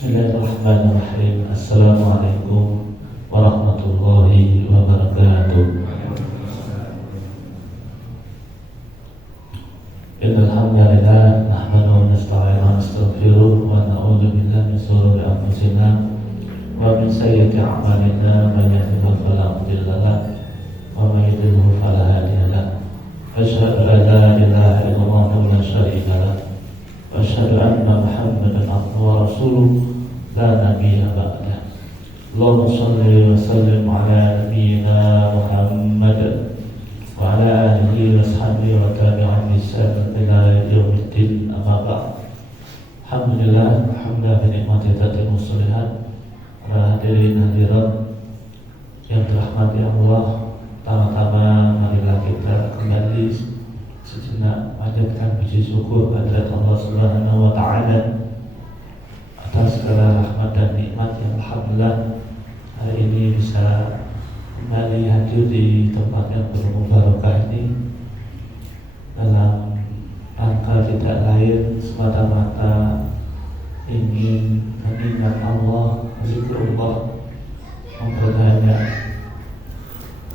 Bismillahirrahmanirrahim. Assalamualaikum warahmatullahi wabarakatuh. Innal hamdalillah nahmaduhu wa nasta'inuhu wa nastaghfiruh wa na'udzu billahi min shururi anfusina wa min sayyiati a'malina. Man yahdihillahu fala mudilla lahu wa man yudlil fala hadiya lahu. Asyhadu an la ilaha illallah wa la syarika lahu wa asyhadu anna Muhammadan abduhu wa rasuluh la nabiyya ba'dah. Allahumma shalli wa sallim ala nabiyyina Muhammad wa ala alihi wa sahbihi wa tabi'in bi ihsan ila yaumiddin. Amma ba'd. Alhamdulillah, hamdan bi ni'mati tatimmu shalihat. Para hadirin hadirat yang dirahmati Allah, pertama-tama marilah kita kembali sejenak panjatkan puji syukur kehadirat Allah Subhanahu wa taala atas segala rahmat dan nikmat yang alhamdulillah hari ini bisa kembali hadir di tempat yang bermubarakah ini dalam rangka tidak lain semata-mata ingin mengingat Allah, zikrullah, memperbanyak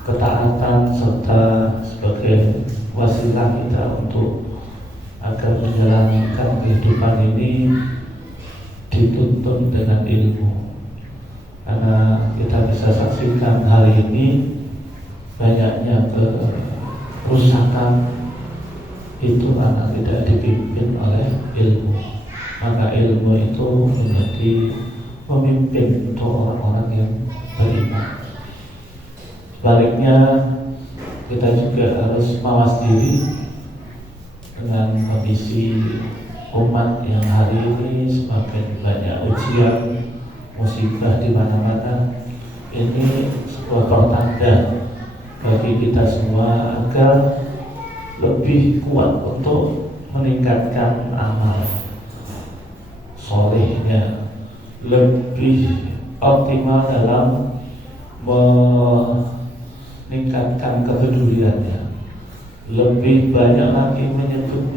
ketaatan serta sebagai wasilah kita untuk agar menjalankan kehidupan ini dituntun dengan ilmu. Karena kita bisa saksikan hari ini banyaknya kerusakan itu karena tidak dipimpin oleh ilmu. Maka ilmu itu menjadi pemimpin untuk orang-orang yang beriman. Sebaliknya kita juga harus mawas diri dengan kondisi umat yang hari ini semakin banyak ujian, musibah di mana-mana. Ini sebuah pertanda bagi kita semua agar lebih kuat untuk meningkatkan amal solehnya, lebih optimal dalam meningkatkan kepeduliannya, lebih banyak lagi menyebut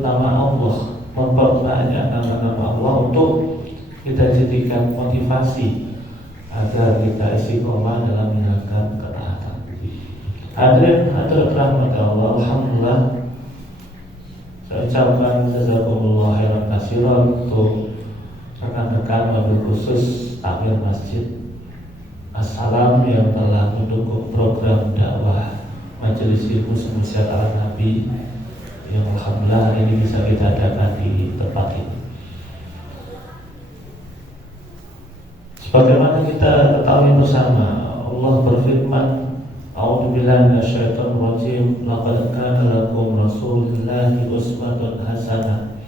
nama Allah, memperbanyak nama-nama Allah untuk kita jadikan motivasi agar kita istiqomah dalam menjalankan ketaatan. Hadirin hadirat rahmat Allah, alhamdulillah saya ucapkan jazakumullah khairan katsiran untuk rekan-rekan wabil khusus takmir masjid Assalam yang telah mendukung program dakwah Majelis Ilmu Semua Ala Nabi yang alhamdulillah hari ini bisa kita adakan di tempat ini. Sebagaimana kita ketahui bersama, Allah berfirman, A'udzubillahi minasyaitonir rajim, laqad kana lakum rasulillahi uswatun hasanah.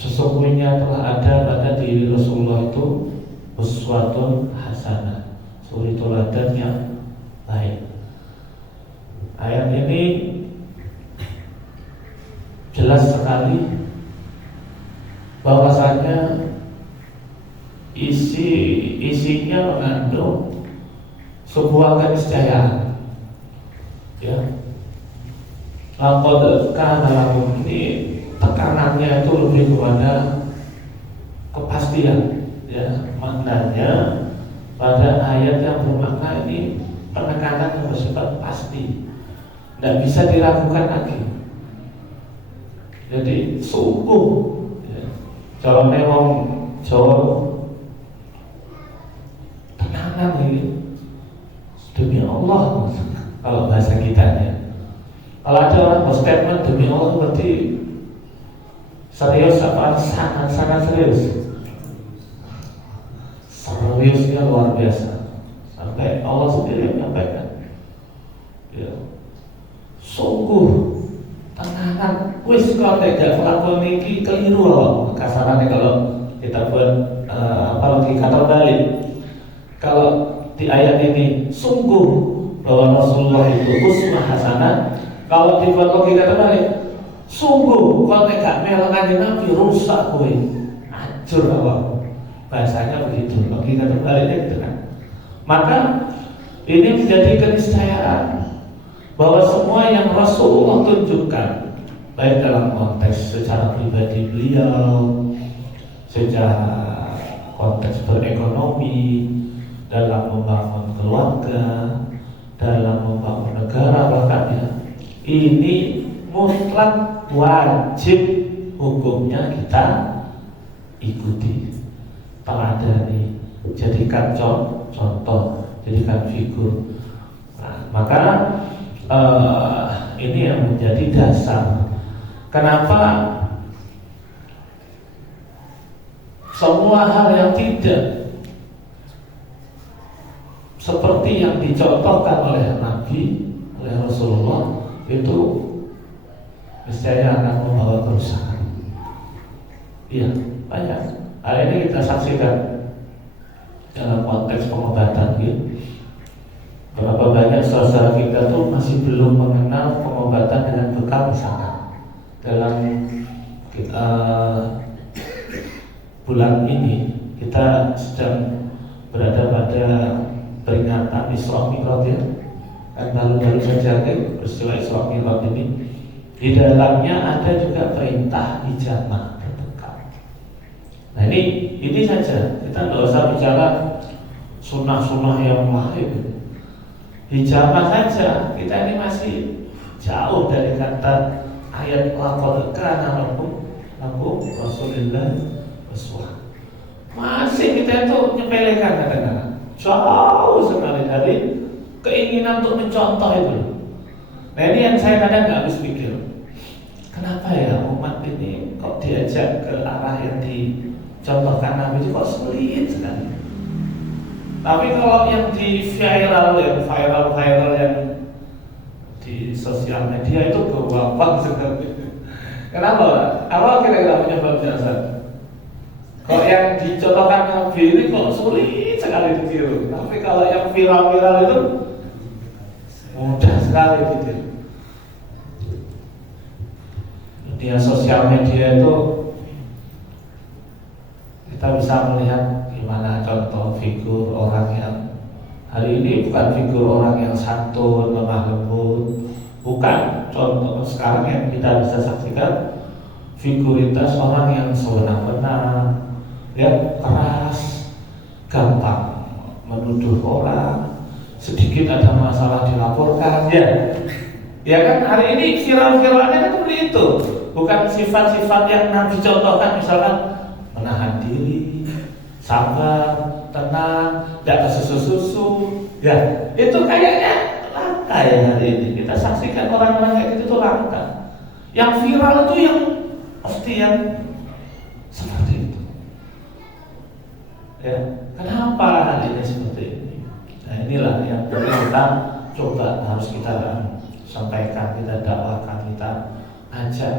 Sesungguhnya telah ada pada diri Rasulullah itu uswatun hasanah, suri teladan yang baik. Ayat ini jelas sekali bahwasanya isinya mengandung sebuah keniscayaan. Ya, laqad kana lakum ini tekanannya itu lebih kepada kepastian. Ya, maknanya pada ayat yang bermakna ini penekanan yang bersifat pasti, tidak bisa diragukan lagi. Jadi sungguh, ya, Jawa memang Jawa tenanan ini demi Allah. Kalau bahasa kitanya, kalau ada orang berstatement demi Allah berarti serius apa? Sangat serius. Seriusnya luar biasa. Sampai Allah sendiri menyampaikan, ya, sungguh tenanan wis kok tidak melakukan ini keliru loh. Kasarannya kalau kita buat logika terbalik, kalau di ayat ini sungguh bahwa Rasulullah itu uswah hasanah, kalau dibuat logika terbalik, sungguh kok tidak melakukan Nabi rusak kowe, hancur Allah. Bahasanya begitu, logika terbaliknya gitu kan. Maka ini menjadi keniscayaan bahwa semua yang Rasulullah tunjukkan baik dalam konteks secara pribadi beliau, secara konteks berekonomi, dalam membangun keluarga, dalam membangun negara, bahkan ya, ini mutlak wajib hukumnya kita ikuti, teladani, jadikan contoh, jadikan figur. Nah, maka ini yang menjadi dasar kenapa semua hal yang tidak seperti yang dicontohkan oleh Nabi, oleh Rasulullah itu niscaya akan membawa kerusakan. Iya, banyak. Hal ini kita saksikan dalam konteks pengobatan gitu. Berapa banyak saudara kita tuh masih belum mengenal pengobatan dengan bekal misalkan. Dalam bulan ini kita sedang berada pada peringatan Isra Mi'raj ya. Kan baru-baru saja peristiwa Isra Mi'raj ini. Di dalamnya ada juga perintah hijamah berbekal. Nah ini saja, kita nggak usah bicara sunnah-sunnah yang lain. Hijamah saja, kita ini masih jauh dari kata ayat laqad kana lakum Rasulillah uswah. Masih kita itu nyepelekan kadang-kadang. Jauh sekali dari keinginan untuk mencontoh itu. Nah ini yang saya kadang nggak habis pikir. Kenapa ya umat ini kok diajak ke arah yang dicontohkan Nabi itu kok sulit sekali. Tapi kalau yang di viral yang di sosial media itu gampang sekali. Kenapa? Apa kira-kira penyebabnya Ustaz? Kalau yang dicontohkan Nabi ini kok sulit sekali ditiru. Tapi kalau yang viral itu mudah sekali ditiru. Media sosial media itu kita bisa melihat gimana contoh figur orang yang hari ini bukan figur orang yang santun, lemah lembut, bukan. Contoh sekarang yang kita bisa saksikan figuritas orang yang sewenang-wenang, ya keras, gampang menuduh orang, sedikit ada masalah dilaporkan, ya kan hari ini viral-viralnya kan seperti itu, bukan sifat-sifat yang Nabi contohkan, misalkan menahan diri, sabar, tenang, tidak kesusu-susu, ya itu kayaknya langka ya hari ini. Kita saksikan orang-orang kayak gitu tuh langka. Yang viral itu yang pasti yang seperti itu. Ya, kenapa hal ini seperti ini? Nah inilah yang perlu kita coba, harus kita sampaikan, kita dakwakan, kita ajak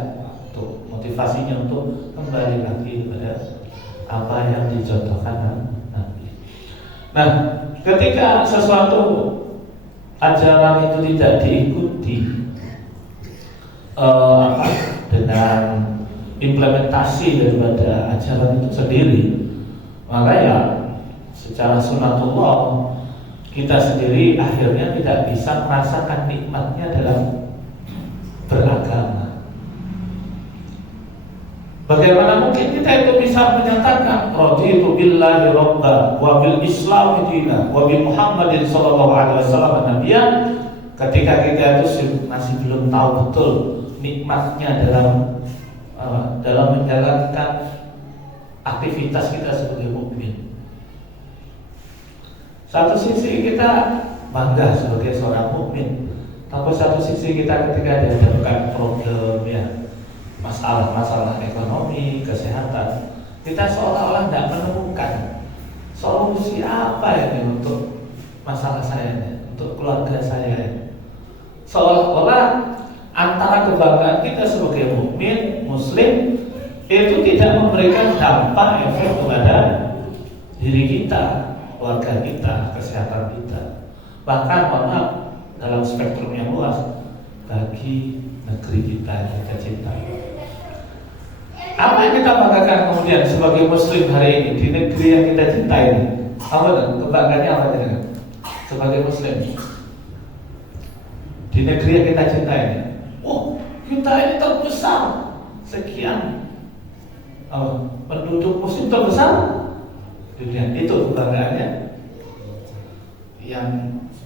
untuk motivasinya untuk kembali lagi pada apa yang dicontohkan Nabi. Nah, ketika sesuatu ajaran itu tidak diikuti dengan implementasi daripada ajaran itu sendiri, maka ya secara sunatullah kita sendiri akhirnya tidak bisa merasakan nikmatnya dalam beragama. Bagaimana mungkin kita itu bisa menyatakan raditu billahi rabba wa bil islam dinan wa bi Muhammadin sallallahu alaihi wasallam nabiyyan, ketika kita itu masih belum tahu betul nikmatnya dalam menjalankan aktivitas kita sebagai mukmin. Satu sisi kita bangga sebagai seorang mukmin, tapi satu sisi kita ketika dihadapkan problem ya, masalah ekonomi, kesehatan, kita seolah-olah tidak menemukan solusi apa ini untuk masalah saya ini, untuk keluarga saya ini. Seolah-olah antara kebanggaan kita sebagai mukmin, muslim itu tidak memberikan dampak efek kepada diri kita, keluarga kita, kesehatan kita, bahkan dalam spektrum yang luas bagi negeri kita yang kita cintai. Apa yang kita banggakan kemudian sebagai muslim hari ini di negeri yang kita cintai ini? Apa kebanggaannya apa dengan sebagai muslim di negeri yang kita cintai ini? Oh, kita ini terbesar besar, sekian penduduk muslim terbesar dunia. Itu kebanggaannya. Yang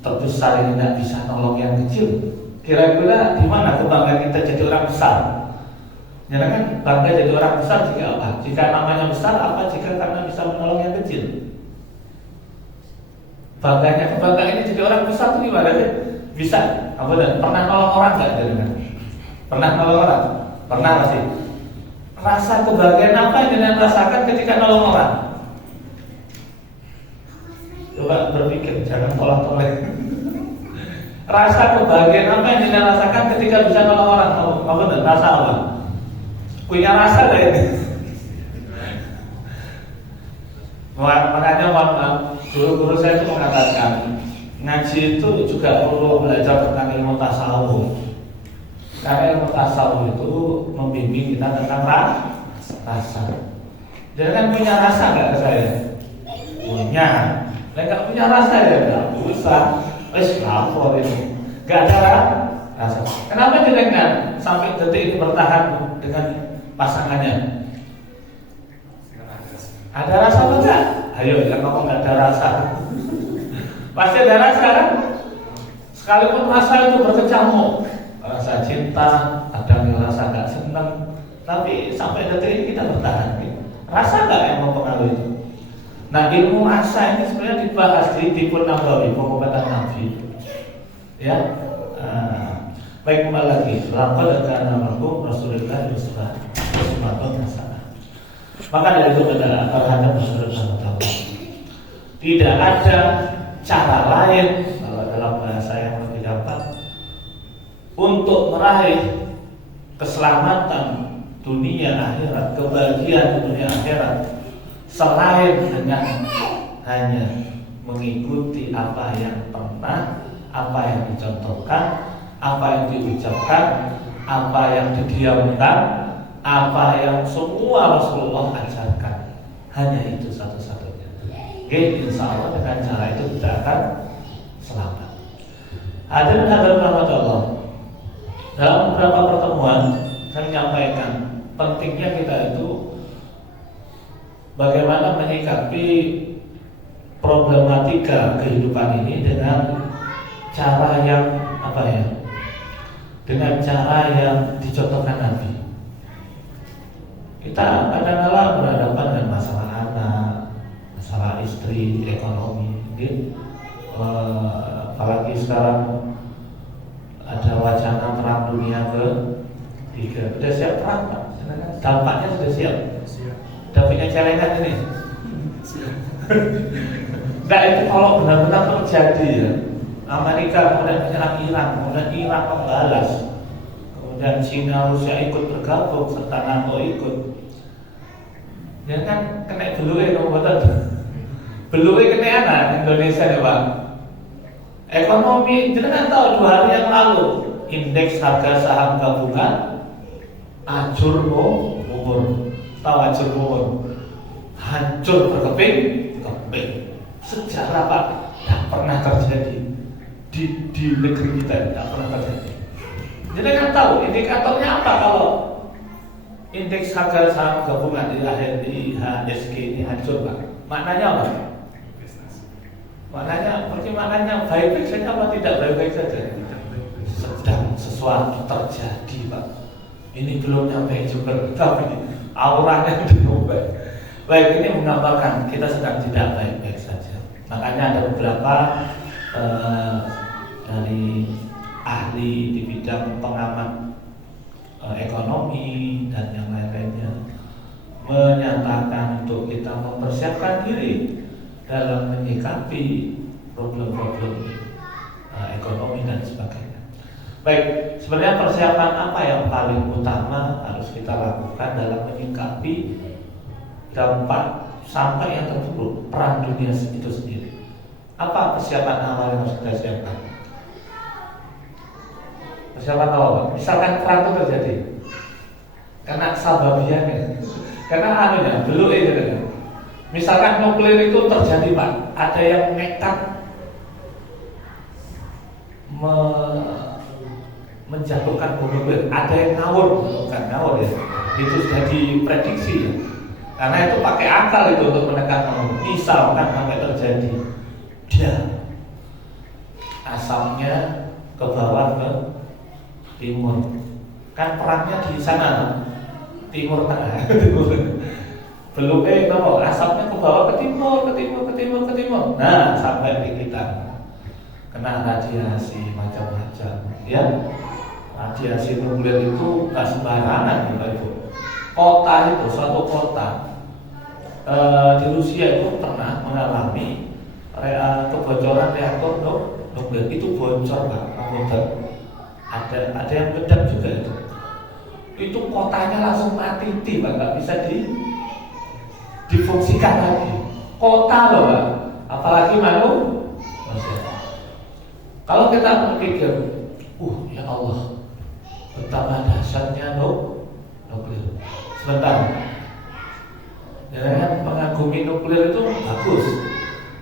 terbesar ini tidak bisa nolong yang kecil. Kira-kira di mana kebanggaan kita jadi orang besar? Ya kan, bangga jadi orang besar jika apa? Jika namanya besar, apa jika karena bisa menolong yang kecil? Kebanggaan ini jadi orang besar itu gimana sih? Bisa, apa dan pernah nolong orang nggak? Pernah nolong orang? Pernah pasti. Rasa kebahagiaan apa yang kalian rasakan ketika nolong orang? Coba berpikir, jangan tolak-tolak. Rasa kebahagiaan apa yang kalian rasakan ketika bisa nolong orang? Apa dan rasa apa? Punya rasa nggak ini? Makanya guru-guru saya itu mengatakan ngaji itu juga perlu belajar tentang ilmu tasawuf. Karena ilmu tasawuf itu membimbing kita tentang rasa. Jadi kan punya rasa nggak saya? Punya. Nggak punya rasa ya nggak usah. Lapor ini. Nggak ada rasa. Kenapa jenengan sampai detik ini bertahan dengan pasangannya? Ada rasa apa enggak? Ayo jangan ngomong nggak ada rasa. Pasti ada rasa kan? Sekalipun rasa itu berkecamuk, rasa cinta, kadang rasa nggak senang, tapi sampai detik ini kita bertahan. Rasa nggak yang mempengaruhi itu? Nah, ilmu rasa ini sebenarnya dibahas di Timbul Nabawi, pengobatan Nabi. Ya, baik, kembali lagi. Laqad kana lakum Rasulullah uswatun hasanah. Maka dari itu adalah terhadap Rasulullah. Tidak ada cara lain, kalau dalam bahasa yang lebih gampang, untuk meraih keselamatan dunia akhirat, kebahagiaan dunia akhirat, selain dengan hanya mengikuti apa yang pernah, apa yang dicontohkan, apa yang diucapkan, apa yang didiamkan, apa yang semua Rasulullah ajarkan. Hanya itu satu-satunya. Oke, insya Allah dengan cara itu kita akan selamat. Hadirin rahmat Allah. Dalam beberapa pertemuan saya menyampaikan pentingnya kita itu bagaimana menyikapi problematika kehidupan ini dengan cara yang apa ya? Dengan cara yang dicontohkan Nabi. Kita kadang-kala berhadapan dengan masalah anak, masalah istri, ekonomi. Apalagi sekarang ada wacana perang dunia ke-3. Sudah siap perang, Pak? Dampaknya sudah siap. Sudah punya celengan ini. Nah, itu kalau benar-benar terjadi ya, Amerika kemudian menyerang Iran, kemudian Irak membalas, kemudian Cina, Rusia ikut bergabung, serta NATO ikut. Ya kan kena belue nomor belue kena anak Indonesia ya Pak. Ekonomi, kita kan tahu 2 hari yang lalu indeks harga saham gabungan hancur umur, tahu hancur umur, hancur berkeping. Sejarah Pak, tidak pernah terjadi di negeri kita, tidak pernah terjadi. Jadi kan tahu indikatornya apa kalau indeks harga saham gabungan di IHSG ini hancur Pak? Maknanya apa? Maknanya baik-baik saja apa tidak baik-baik saja? Sedang sesuatu terjadi Pak. Ini belum nyampe juga, tapi auranya belum baik. Baik, ini menggambarkan kita sedang tidak baik-baik saja. Makanya ada beberapa dari ahli di bidang pengamat ekonomi dan yang lain-lainnya menyatakan untuk kita mempersiapkan diri dalam menyikapi problem-problem ekonomi dan sebagainya. Baik, sebenarnya persiapan apa yang paling utama harus kita lakukan dalam menyikapi dampak sampai yang terburuk perang dunia itu sendiri? Apa persiapan awal yang harus kita siapkan? Persiapan awal, misalkan perang itu terjadi, karena sababiannya, karena anunya belum itu. Misalkan nuklir itu terjadi Pak, ada yang nekat menjatuhkan bom nuklir. Ada yang ngawur, bukan ngawur ya. Itu sudah diprediksi ya. Karena itu pakai akal itu untuk menekan bom. Misalkan sampai terjadi, dia asapnya ke bawah ke timur. Kan perangnya di sana, timur tengah. Belum asapnya ke bawah ke timur. Nah, sampai di kita kena radiasi macam-macam. Ya, radiasi nuklir itu tak sembarangan, Bapak Ibu. Kota itu, suatu kota di Rusia itu pernah mengalami kebocoran reaktor nuklir. Itu bocor, Pak. Ada yang meledak juga itu. Itu kotanya langsung mati, Pak, nggak bisa difungsikan lagi. Kota loh, Pak. Apalagi manusia. Kalau kita berpikir, ya Allah, betapa dahsyatnya nuklir. Sebentar, jangan mengagumi nuklir itu bagus.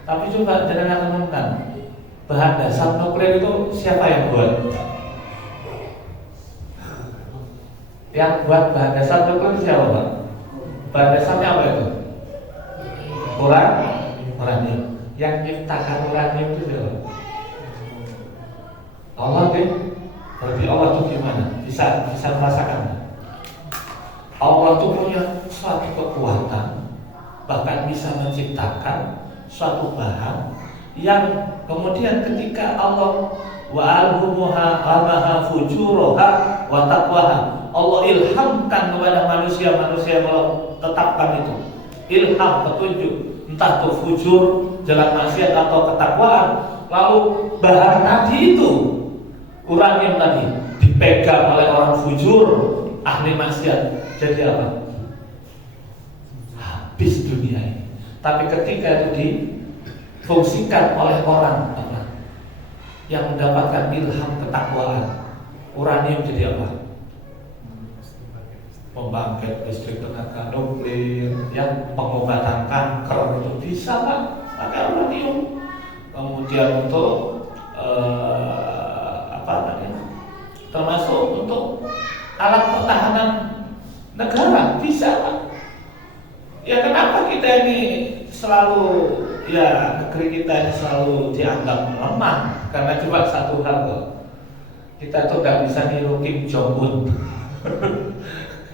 Tapi coba jangan renungkan, bahan dasar nuklir itu siapa yang buat? Yang buat bahan dasar nuklir siapa, Pak? Bahan dasarnya apa itu? Uranium. Yang menciptakan uranium itu siapa? Allah deh. Berarti Allah itu gimana? Bisa merasakan. Allah itu punya suatu kekuatan, bahkan bisa menciptakan suatu bahan yang kemudian ketika Allah wa'alhumuha amaha fujuroha wa taqwaha, Allah ilhamkan kepada manusia yang Allah tetapkan itu. Ilham, petunjuk, entah itu fujur, jalan maksiat atau ketakwaan. Lalu bahan tadi itu, uranium tadi, dipegang oleh orang fujur, ahli maksiat. Jadi apa? Habis dunia ini. Tapi ketika itu difungsikan oleh orang yang mendapatkan ilham ketakwaan, uranium jadi apa? Pembangkit listrik tenaga nuklir, yang pengobatan kanker itu bisa, Pak, pakai uranium. Kemudian untuk termasuk untuk alat pertahanan negara bisa, Pak. Ya kenapa kita ini selalu, ya negeri kita ini selalu dianggap lemah? Karena cuma satu hal kok, kita tuh gak bisa niru Kim Jong Un.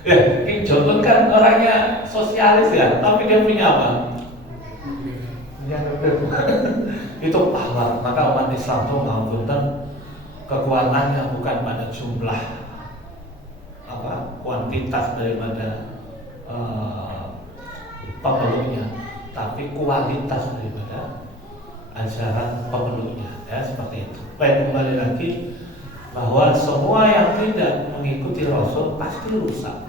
Ya, Kim Jong Un kan orangnya sosialis ya, tapi dia punya apa? Punya nuklir. Itu pahlawan. Maka umat Islam itu mengamalkan kekuatannya bukan pada jumlah kuantitas daripada pemeluknya, tapi kualitas daripada ajaran pemeluknya, ya seperti itu. Baik, kembali lagi bahwa semua yang tidak mengikuti Rasul pasti rusak.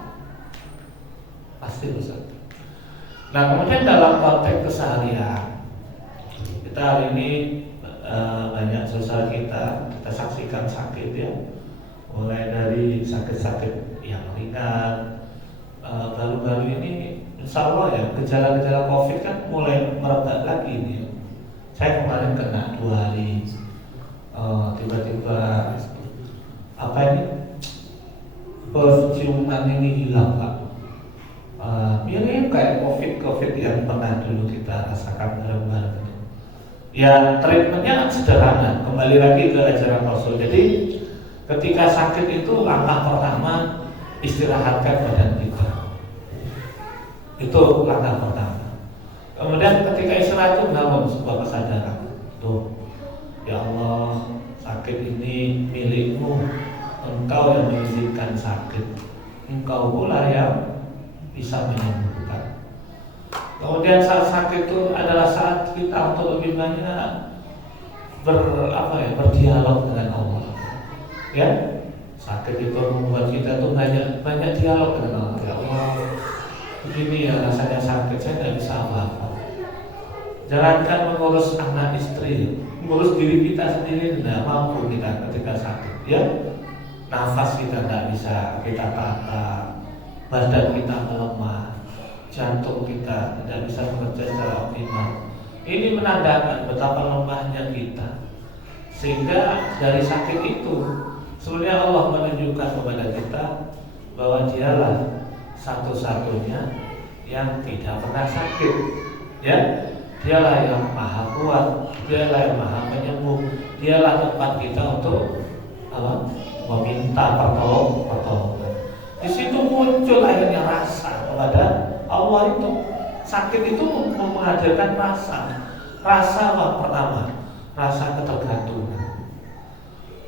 Nah, kemudian dalam konteks keseharian kita hari ini banyak sosial kita saksikan sakit ya, mulai dari sakit-sakit yang ringan. Baru-baru ini insya Allah ya gejala-gejala COVID kan mulai merebak lagi nih. Saya kemarin kena 2 hari, tiba-tiba penciuman ini hilang, Pak. Mirip kayak COVID yang pernah dulu kita rasakan bareng-bareng. Ya treatmentnya kan sederhana, kembali lagi ke ajaran Rasul. Jadi ketika sakit itu langkah pertama istirahatkan badan kita. Itu langkah pertama. Kemudian ketika istirahat itu bangun sebuah kesadaran. Tuh, ya Allah, sakit ini milikmu. Engkau yang mengizinkan sakit. Engkau pula yang bisa menyembuhkan. Kemudian saat sakit itu adalah saat kita untuk lebih banyak berdialog dengan Allah. Ya, sakit itu membuat kita tuh banyak dialog dengan Allah. Ya Allah, begini ya rasanya sakit, saya nggak bisa apa-apa. Jangankan mengurus anak istri, mengurus diri kita sendiri tidak mampu kita ketika sakit. Ya, nafas kita nggak bisa kita tata, badan kita melemah, jantung kita tidak bisa bekerja secara optimal. Ini menandakan betapa lemahnya kita. Sehingga dari sakit itu Sebenarnya Allah menunjukkan kepada kita bahwa Dialah satu-satunya yang tidak pernah sakit, ya. Dialah yang maha kuat, Dialah yang maha penyembuh, Dialah tempat kita untuk meminta pertolongan. Di situ muncul akhirnya rasa kepada Allah itu. Sakit itu menghadirkan rasa. Rasa apa? Pertama, rasa ketergantungan.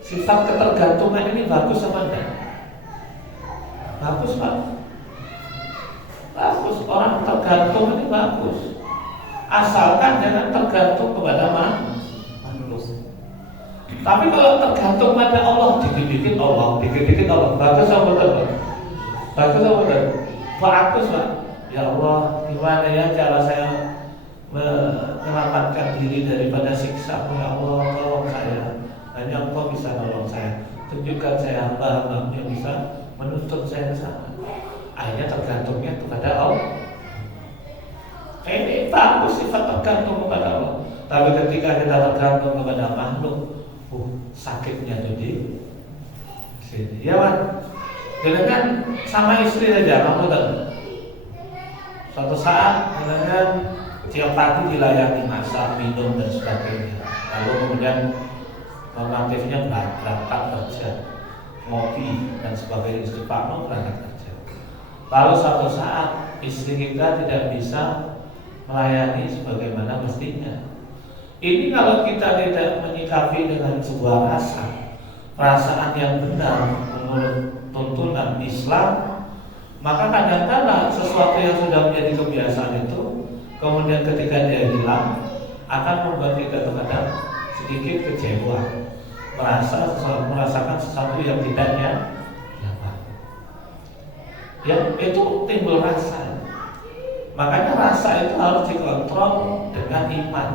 Sifat ketergantungan ini bagus apa enggak? Bagus, Pak. Bagus, orang tergantung ini bagus. Asalkan jangan tergantung kepada manusia. Tapi kalau tergantung pada Allah, dikit-dikit Allah, dikit-dikit Allah, bagus apa enggak? Bagus apa enggak? Bagus, Pak. Ya Allah, gimana ya cara saya menyelamatkan diri daripada siksa? Ya Allah, tolong saya. Hanya Engkau bisa nolong saya. Tunjukkan saya hamba-Hamba yang bisa menuntut saya ke sana. Akhirnya tergantungnya kepada Allah. Ini bagus sifat tergantung kepada Allah. Tapi ketika kita tergantung kepada makhluk, sakitnya tuh di sini. Ya Pak. Dengan sama istri saja, kamu tahu. Suatu saat, dengan tiap pagi dilayani masak, minum dan sebagainya. Lalu kemudian normatifnya berangkat kerja, ngopi dan sebagainya, istri Pak Nur berangkat kerja. Lalu suatu saat istri kita tidak bisa melayani sebagaimana mestinya. Ini kalau kita tidak menyikapi dengan sebuah perasaan yang benar menurut tuntunan Islam, maka kadang-kadang sesuatu yang sudah menjadi kebiasaan itu kemudian ketika dia hilang akan membuat kita terkadang sedikit kecewa, merasakan sesuatu yang tidak nyaman. Ya, itu timbul rasa. Makanya rasa itu harus dikontrol dengan iman.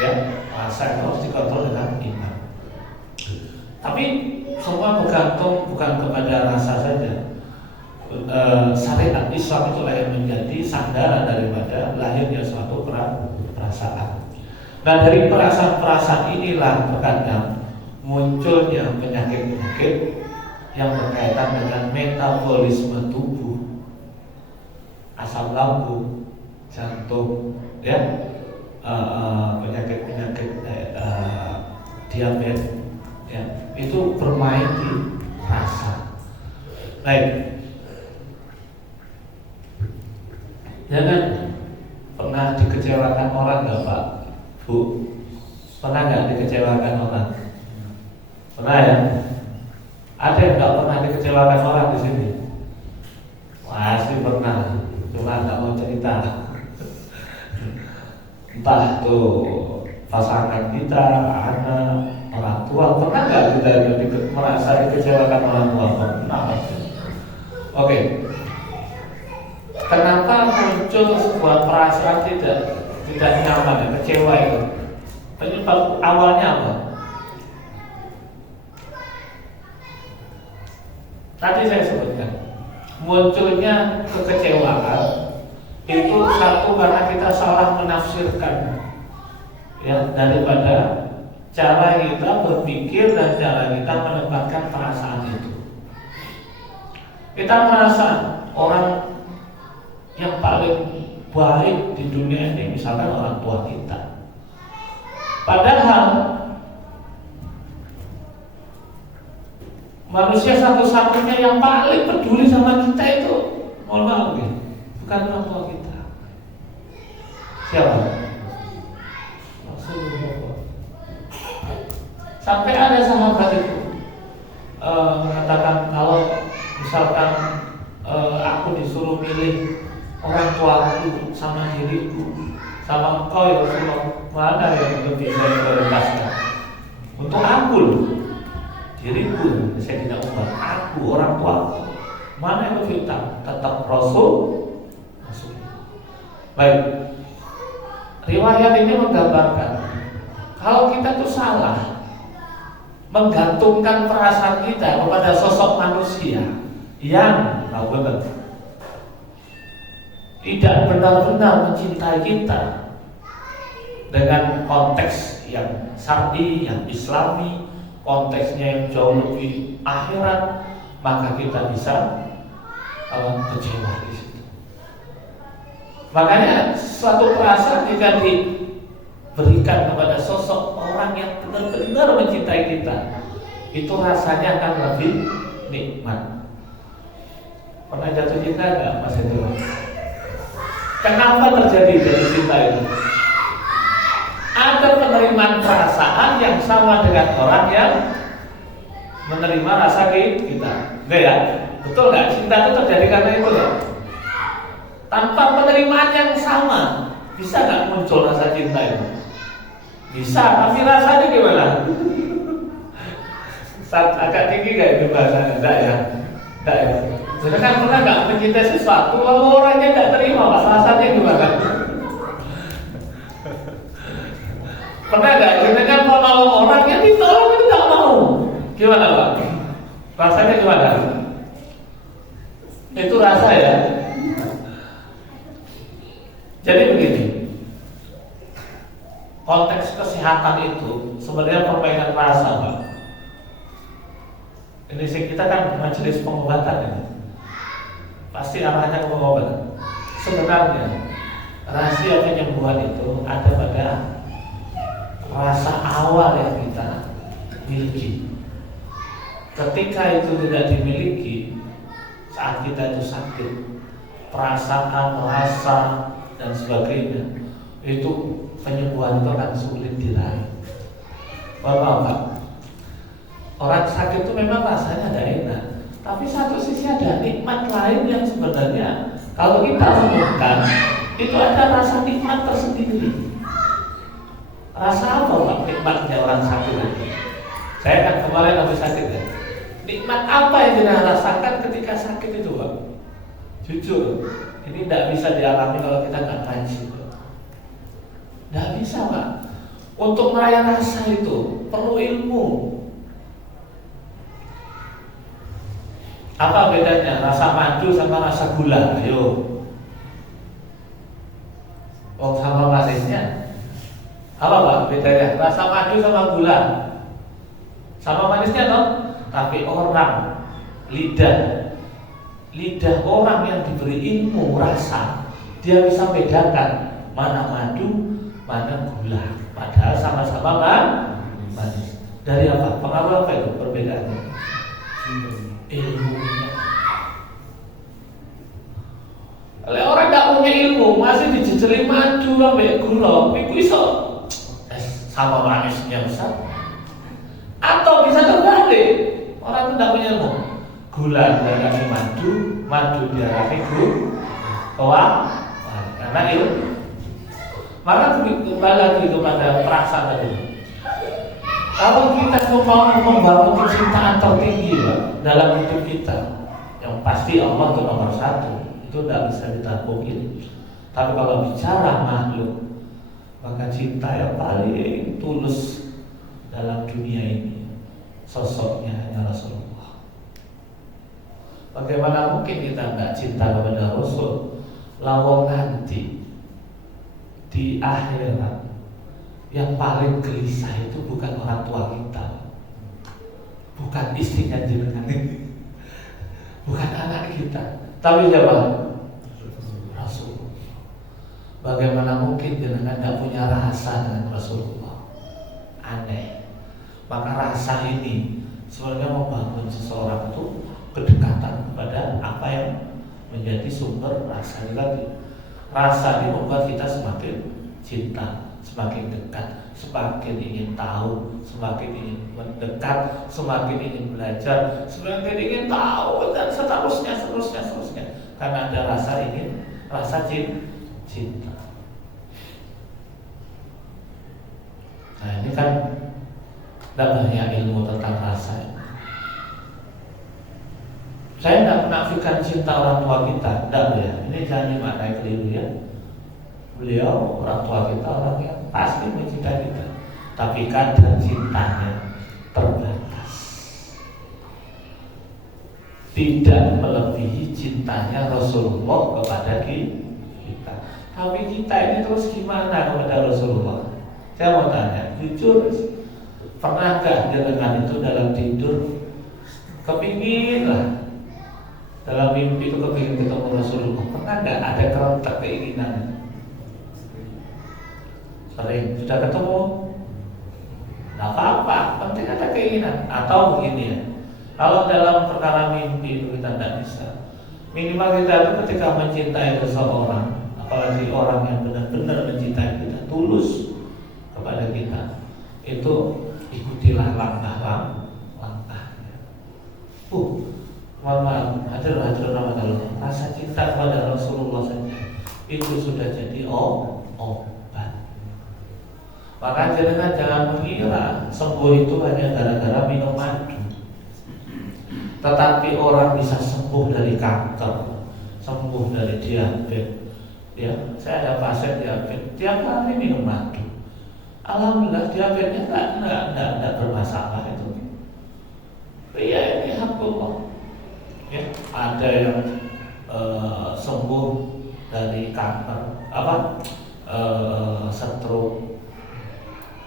Ya, rasa itu harus dikontrol dengan iman. Tapi semua bergantung bukan kepada rasa saja. Syariat Islam itulah yang menjadi sandaran daripada lahirnya suatu perasaan. Nah, dari perasaan-perasaan inilah terkadang munculnya penyakit-penyakit yang berkaitan dengan metabolisme tubuh, asam lambung, jantung, ya, penyakit-penyakit diabetes, ya, itu bermain di rasa. Baik. Jangan pernah dikecewakan orang nggak Pak, Bu? Pernah nggak dikecewakan orang? Pernah ya? Ada yang nggak pernah dikecewakan orang di sini? Pasti pernah, cuma nggak mau cerita. Entah tuh pasangan kita, anak, orang tua, pernah nggak kita merasa dikecewakan orang tua? Pernah. Oke. Kenapa muncul sebuah perasaan tidak nyaman, kecewa itu? Penyebab awalnya apa? Tadi saya sebutkan, munculnya kekecewaan itu satu karena kita salah menafsirkan, ya, daripada cara kita berpikir dan cara kita menempatkan perasaan itu. Kita merasa orang yang paling baik di dunia ini misalkan orang tua kita. Padahal manusia satu-satunya yang paling peduli sama kita itu, mohon maaf ya, bukan orang tua kita. Siapa? Rasulullah. Sampai ada sahabat itu mengatakan, kalau misalkan aku disuruh milih orang tuaku sama diriku sama engkau ya Rasulullah, mana yang lebih saya prioritaskan? Untuk aku loh, diriku, saya tidak ubah. Aku, orang tuaku, mana yang lebih utama? Tetap Rasul. Baik, riwayat ini menggambarkan kalau kita tuh salah menggantungkan perasaan kita kepada sosok manusia yang tidak benar-benar mencintai kita dengan konteks yang syar'i, yang islami, konteksnya yang jauh lebih akhirat, maka kita bisa kecewa di situ. Makanya suatu perasaan jika diberikan kepada sosok orang yang benar-benar mencintai kita, itu rasanya akan lebih nikmat. Pernah jatuh cinta nggak Mas Hendro? Kenapa terjadi jatuh cinta itu? Ada penerimaan perasaan yang sama dengan orang yang menerima rasa kita. Enggak ya? Betul nggak? Cinta itu terjadi karena itu ya? Tanpa penerimaan yang sama, bisa nggak muncul rasa cinta itu? Bisa, tapi rasanya gimana? Agak tinggi nggak itu bahasanya? Enggak ya? Enggak ya? Jadi kan pernah nggak mencintai sesuatu, lalu orangnya nggak terima, Pak, rasanya gimana? Pernah nggak? Jadi kan kalau orangnya ditolong itu nggak mau, gimana Pak? Rasanya gimana? Itu rasa ya. Jadi begini, konteks kesehatan itu sebenarnya permainan rasa, Pak. Ini kita kan majelis pengobatan ini, pasti arahnya ke pengobatan. Sebenarnya rahasia penyembuhan itu ada pada rasa awal yang kita miliki. Ketika itu tidak dimiliki, saat kita itu sakit, perasaan, rasa dan sebagainya, itu penyembuhan itu akan sulit diraih. Bapak, orang sakit itu memang rasanya ada enak, tapi satu sisi ada nikmat lain yang sebenarnya kalau kita temukan itu ada rasa nikmat tersendiri. Rasa apa Pak nikmatnya orang sakit itu? Saya kan kemarin habis sakit ya. Nikmat apa yang kita rasakan ketika sakit itu Pak? Jujur, ini tidak bisa dialami kalau kita nggak ngaji. Tidak bisa Pak. Untuk meraih rasa itu perlu ilmu. Apa bedanya rasa madu sama rasa gula? Ayo. Oh, sama manisnya. Apa Pak bedanya? Rasa madu sama gula. Sama manisnya toh? Tapi orang lidah orang yang diberi ilmu rasa, dia bisa bedakan mana madu, mana gula. Padahal sama-sama manis. Dari apa? Pengaruh apa itu perbedaannya? Ilmunya. Oleh orang tidak punya ilmu masih dijejeli madu sampai gula, itu iso sama manisnya besar. Atau bisa terbalik, orang itu tidak punya ilmu. Gula diarani madu, madu diarani gula, karena ilmu. Maka kembali lagi kepada perasaan tadi. Kalau kita mau membangun kecintaan tertinggi dalam hidup kita, yang pasti Allah itu nomor satu, itu tidak bisa ditakutin. Tapi kalau bicara makhluk, maka cinta yang paling tulus dalam dunia ini sosoknya hanya Rasulullah. Bagaimana mungkin kita tidak cinta kepada Rasul? Lawang nanti di akhirat yang paling gelisah itu bukan orang tua kita, bukan istrinya jenengan ini, bukan anak kita, tapi siapa? Rasul. Bagaimana mungkin jenengan tidak punya rasa dengan Rasulullah? Aneh. Maka rasa ini sebenarnya membangun seseorang itu kedekatan kepada apa yang menjadi sumber rasa tadi. Rasa ini membuat kita semakin cinta, semakin dekat, semakin ingin tahu, semakin ingin mendekat, semakin ingin belajar, semakin ingin tahu dan seterusnya. Karena ada rasa ingin, rasa cinta. Nah ini kan tidak banyak ilmu tentang rasa. Saya tidak menafikan cinta orang tua kita, tidak ya. Ini jangan dimaknai keliru ya. Beliau orang tua kita orang yang pasti mencintai kita, tapi kadar cintanya terbatas, tidak melebihi cintanya Rasulullah kepada kita. Tapi kita ini terus gimana kepada Rasulullah? Saya mau tanya, jujur, Pernah nggak dengan itu dalam tidur kepingin lah, dalam mimpi itu kepingin ketemu Rasulullah? Pernah nggak ada kerentak keinginan? Sering. Sudah ketemu? Nggak apa-apa, penting ada keinginan. Atau begini ya, kalau dalam perkara mimpi itu kita tidak bisa, minimal kita itu ketika mencintai seseorang, apalagi orang yang benar-benar mencintai kita, tulus kepada kita, itu ikutilah langkah-langkahnya. Mohon maaf, hadir Ramadan, rasa cinta kepada Rasulullah saja itu sudah jadi obat. Maka jangan mengira sembuh itu hanya gara-gara minum madu. Tetapi orang bisa sembuh dari kanker, sembuh dari diabetes. Ya, saya ada pasien diabetes, tiap hari minum madu. Alhamdulillah diabetesnya enggak bermasalah itu. Iya, ini hakullah. Ya, ada yang sembuh dari kanker, stroke.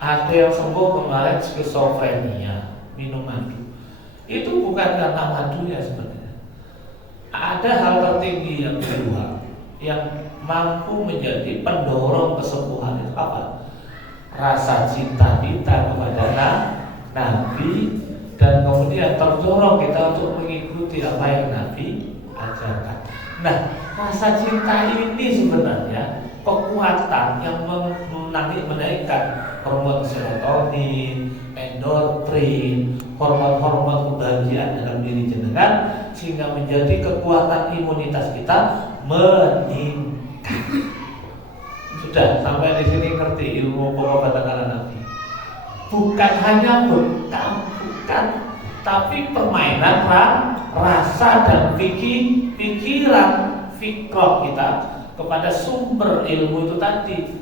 Ada yang sembuh kemarin skizofrenia, minum madu. Itu bukan karena madunya sebenarnya. Ada hal tertinggi yang kedua yang mampu menjadi pendorong kesembuhan itu apa? Rasa cinta kita kepada Nabi, dan kemudian terdorong kita untuk mengikuti apa yang Nabi ajarkan. Nah, rasa cinta ini sebenarnya kekuatan yang menaikkan hormon serotonin, endorfin, hormon-hormon kebahagiaan dalam diri jenengan, sehingga menjadi kekuatan imunitas kita meningkat. Sudah sampai di sini ngerti ilmu pengobatan ala Nabi. Bukan hanya bukan, tapi permainan rasa dan pikiran fikroh kita kepada sumber ilmu itu tadi.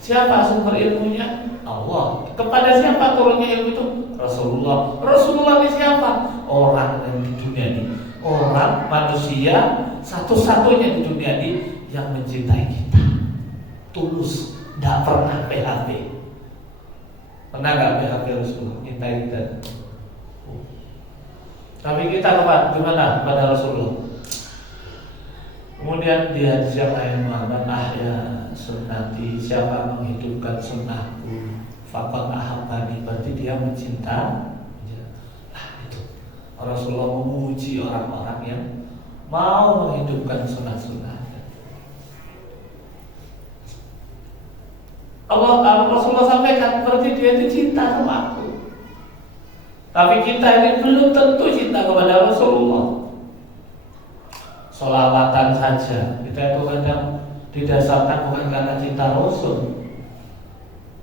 Siapa sumber ilmunya? Allah. Kepada siapa turunnya ilmu itu? Rasulullah. Rasulullah ini siapa? Orang yang di dunia ini, orang manusia satu-satunya di dunia ini yang mencintai kita tulus, tidak pernah PHP. Pernah nggak PHP Rasulullah? Cintai kita. Tapi kita gimana kepada Rasulullah? Kemudian di hadis yang lain, Muhammad ahya sunnati, siapa menghidupkan sunnahku faqad ahabbani, berarti dia mencinta. Itu Rasulullah memuji orang-orang yang mau menghidupkan sunnah-sunnah. Rasulullah sampaikan berarti dia itu cinta sama aku. Tapi kita ini belum tentu cinta kepada Rasulullah. Sholawatan saja kita itu kadang didasarkan bukan karena cinta Rasul.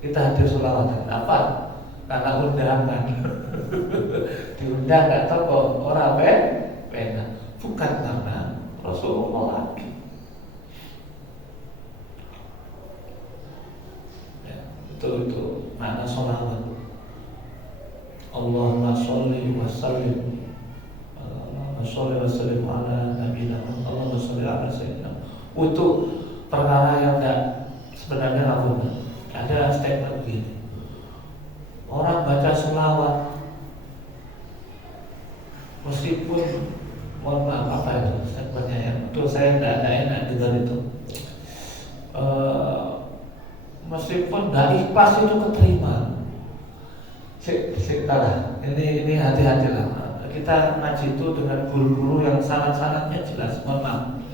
Kita hadir sholawatan apa? Karena undangan. Diundang nggak tahu kok orang pena. Bukan karena Rasulullah lagi. Itu makna sholawat. Allahumma sholli wa sallim, Allahumma sholli wa sallim ala nabiyina Muhammad, Allahumma sholli ala sayyidina. Untuk perkara yang tidak sebenarnya benar. Ada statement begini, orang baca sholawat meskipun, mohon maaf apa itu statementnya yang itu saya tidak enak dengar itu. Meskipun dari ikhlas itu keterima. Ini hati-hatilah. Kita ngaji itu dengan guru-guru yang syarat-syaratnya jelas. Memang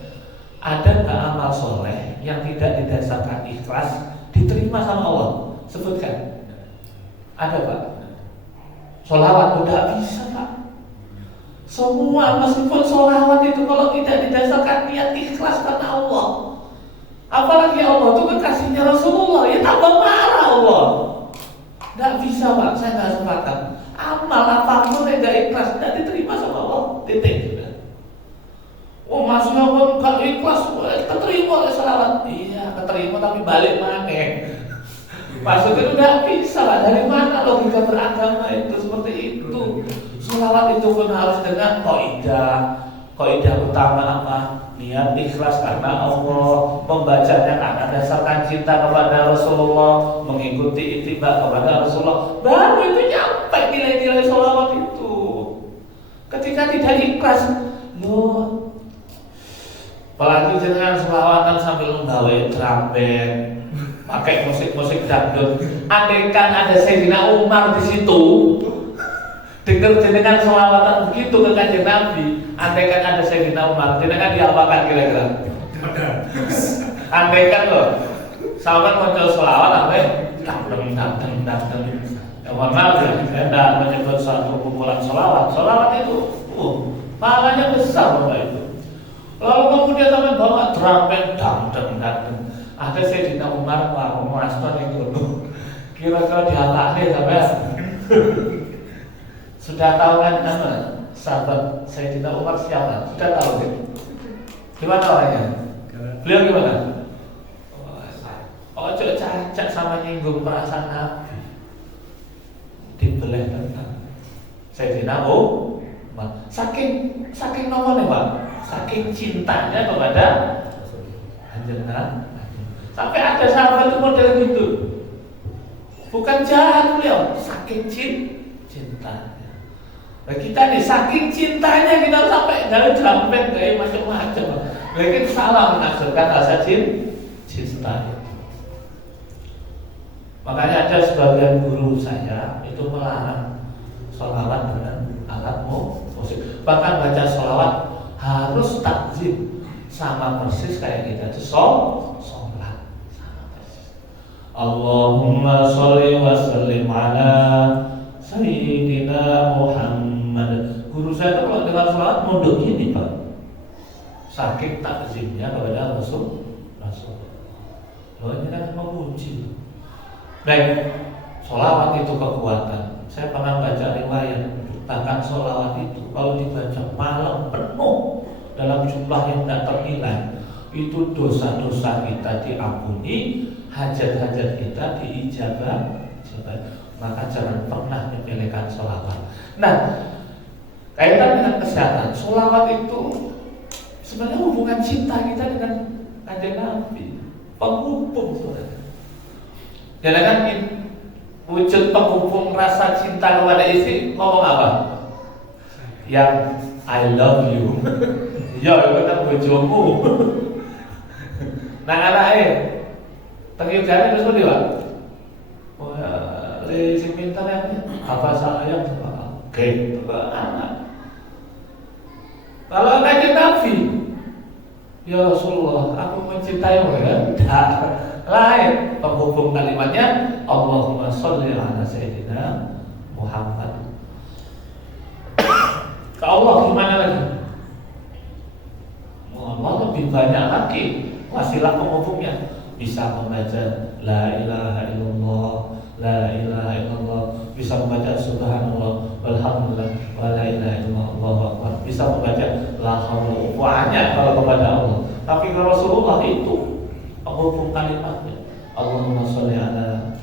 ada nggak amal soleh yang tidak didasarkan ikhlas diterima sama Allah? Sebutkan. Ada Pak? Sholawat udah bisa Pak. Semua meskipun sholawat itu kalau tidak didasarkan niat ikhlas karena Allah. Apalagi Allah itu kekasihnya Rasulullah, ya tambah marah Allah. Nggak bisa Pak, saya nggak sepakat. Amal apapun yang nggak ikhlas tidak diterima sama Allah, titik sudah. Oh maksudnya nggak ikhlas, keterima oleh sholawat. Iya keterima tapi balik mana? Maksudnya itu nggak bisa Pak. Dari mana logika beragama itu seperti itu? Sholawat itu pun harus dengan kaidah Kaidah utama apa? Niat ikhlas karena Allah, membacanya karena dasarkan cinta kepada Rasulullah, mengikuti ittiba kepada Rasulullah. Baru itu nyampe nilai-nilai sholawat itu. Ketika tidak ikhlas, loh, apalagi dengan sholawatan sambil menggawe drum band, pakai musik-musik dangdut. Andaikan ada Sayyidina Umar di situ, dengar jenengan sholawatan begitu ke kanjeng Nabi, andaikan ada Sayyidina Umar, jenengan diapakan kira-kira? Andaikan loh, sahabat muncul sholawat sampai dang. Mohon maaf ya, saya tidak menyebut suatu kumpulan sholawat. Sholawat itu, pahalanya besar loh itu. Lalu kemudian sampai bawa drum band dang. Ada Sayyidina Umar, Pak Aston yang dulu. Kira-kira diapakan sampai sudah tahu kan nama sahabat Sayyidina Umar siapa? Sudah tahu kan? Gimana orangnya? Beliau gimana? Oh, cacak sama nyinggung perasaan Nabi. Dibeleh tentang Sayyidina Umar. Saking nomornya Pak, saking cintanya kepada Kanjeng Nabi. Sampai ada sahabat itu model gitu. Bukan jahat beliau, saking cinta. Nah, kita nih saking cintanya kita sampai dari jampen kayak macam-macam. Mungkin salah menafsirkan rasa cinta. Makanya ada sebagian guru saya itu melarang sholawat dengan alat musik. Bahkan baca sholawat harus takzim sama persis kayak kita itu sholat sama persis. Allahumma sholli wa sallim ala Sayyidina Muhammad. Guru saya itu kalau dengar sholawat mondok gini Pak, saking takzimnya kepada Rasul. Loh, ini kan memuji. Baik, sholawat itu kekuatan. Saya pernah baca riwayat, bahkan sholawat itu kalau dibaca malam penuh dalam jumlah yang tidak ternilai, itu dosa-dosa kita diampuni, hajat-hajat kita diijabah. Maka jangan pernah menyepelekan sholawat. Nah, kaitan dengan kesehatan, sholawat itu sebenarnya hubungan cinta kita dengan Kanjeng Nabi, penghubung saudara. Jangan wujud penghubung rasa cinta kepada istri ngomong apa? Yang I love you. Ya, itu kan bojomu. Nah, anaknya tengyugane terus pundi, Pak? Oh, si pintar ya, apa sayang sama oke, anak. Kalau Kanjeng Nabi, ya Rasulullah, aku mencintaimu ya. Lain penghubung kalimatnya Allahumma sholli ala Sayyidina Muhammad. Ke Allah gimana lagi? Allah lebih banyak lagi wasilah penghubungnya. Bisa membaca la ilaha illallah, la ilaha illallah, bisa membaca subhanallah walhamdulillah wa la ilaha illallah, Allahu akbar. Bisa membaca la haula, banyak kalau kepada Allah. Tapi ke Rasulullah itu penghubung kalimatnya Allahumma sholli ala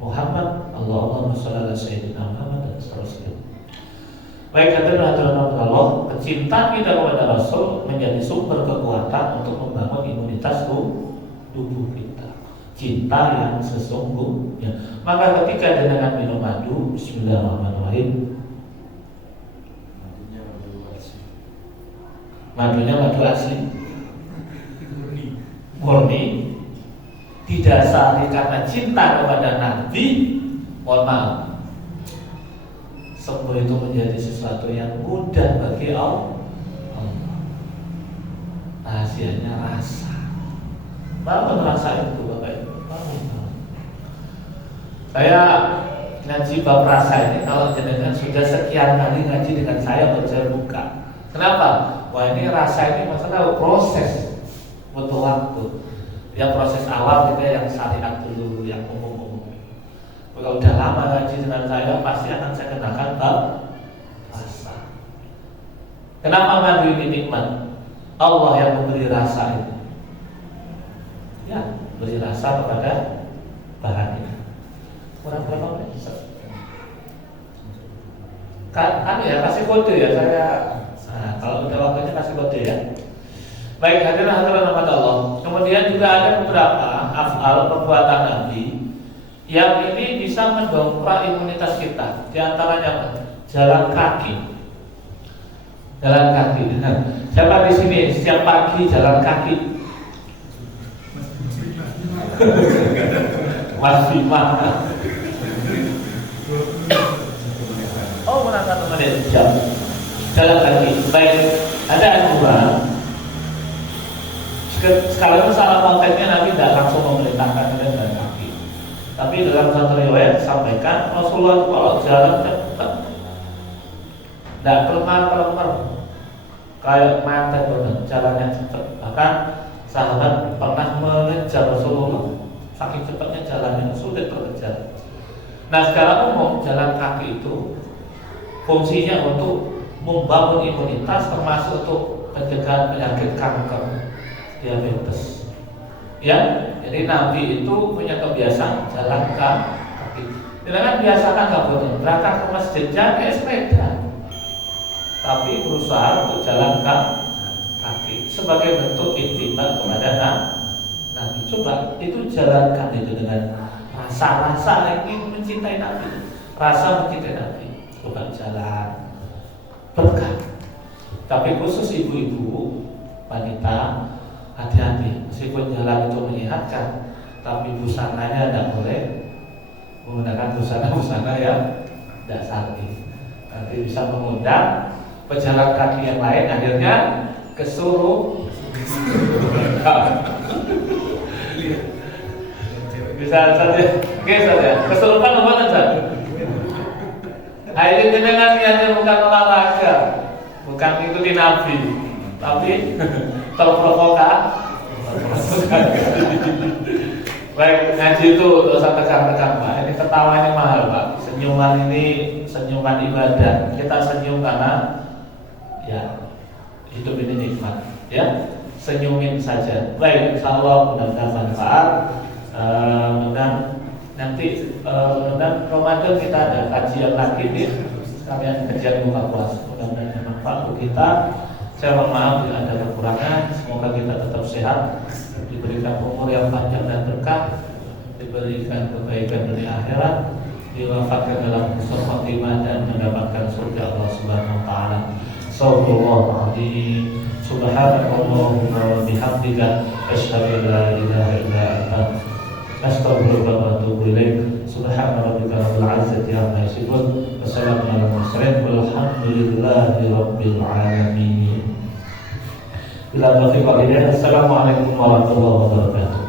Muhammad, Allahumma sholli ala Sayyidina Muhammad, dan seterusnya. Baik, hadirin Allah, kecintaan kita kepada Rasul menjadi sumber kekuatan untuk membangun imunitas tubuh kita. Cinta yang sesungguhnya. Maka ketika dengan minum madu, bismillahirrahmanirrahim. Madunya madu asli, murni, didasari karena cinta kepada Nabi. Mohon maaf, sembuh itu menjadi sesuatu yang mudah bagi Allah. Rahasianya rasa. Bangun rasa itu Bapak Ibu. Saya ngaji bab rasa ini, kalau jenengan sudah sekian kali ngaji dengan saya buka. Kenapa? Wah, ini rasa ini masalah proses, butuh waktu. Ya proses awal kita yang syariat dulu, yang umum-umum. Kalau udah lama ngaji dengan saya, pasti akan saya kenakan bab rasa. Kenapa madu ini nikmat? Allah yang memberi rasa itu. Ya, beri rasa kepada bahan ini. Kurang berapa menit? Kan ya kasih kode ya, saya Nah, kalau udah waktunya kasih kode ya. Baik, hadirin rahmat Allah. Kemudian juga ada beberapa afal perbuatan Nabi yang ini bisa mendongkrak imunitas kita. Di antaranya apa? Jalan kaki. Jalan kaki. Siapa di sini setiap pagi jalan kaki? Mas Bima. Oh, menangkan menit jam. Jalan kaki. Baik, ada aturan. Sekarang salah konteksnya Nabi tidak langsung memerintahkan kita jalan kaki. Tapi dalam satu riwayat disampaikan Rasulullah kalau jalan cepat, tidak kelemar-kelemar, kayak mantan jalannya cepat. Bahkan sahabat pernah mengejar Rasulullah, saking cepatnya jalannya sulit terkejar. Nah, secara umum jalan kaki itu fungsinya untuk membangun imunitas, termasuk untuk pencegahan penyakit kanker, diabetes. Ya, jadi Nabi itu punya kebiasaan jalan kaki. Jangan biasakan nggak boleh berangkat ke masjid jangan kayak sepeda, tapi berusaha untuk jalan kaki sebagai bentuk intimat kepada Nabi. Coba itu jalankan itu dengan rasa yang ingin mencintai Nabi, rasa mencintai Nabi. Coba jalan berkah. Tapi khusus ibu-ibu, wanita, hati-hati, meskipun jalan itu menyehatkan, tapi busananya tidak boleh menggunakan busana yang tidak syar'i. Nanti bisa mengundang pejalan kaki yang lain, akhirnya kesuruh. Bisa saja, oke saja. Kesurupan apa saja? Nah, ini dengan niatnya bukan olahraga, bukan ikuti Nabi, tapi terprovokasi. Baik, ngaji itu tidak usah tegang-tegang Pak. Ini ketawanya mahal Pak. Senyuman ini senyuman ibadah. Kita senyum karena ya hidup ini nikmat. Ya, senyumin saja. Baik, insyaallah mudah-mudahan manfaat. Nanti mudah-mudahan Ramadan kita ada kajian lagi nih. Sekalian kajian buka puasa. Mudah-mudahan manfaat untuk kita. Saya mohon maaf bila ada kekurangan. Semoga kita tetap sehat, diberikan umur yang panjang dan berkah, diberikan kebaikan dunia akhirat, diwafatkan dalam husnul khotimah dan mendapatkan surga Allah Subhanahu wa taala. Sallallahu alaihi subhanakallahumma wa bihamdika asyhadu an la ilaha illa anta astaghfiruka wa atubu ilaik. Subhana rabbika rabbil izzati amma yasifun wa salamun alal mursalin walhamdulillahi rabbil alamin. Bila taufiq wal hidayah. Assalamualaikum warahmatullahi wabarakatuh.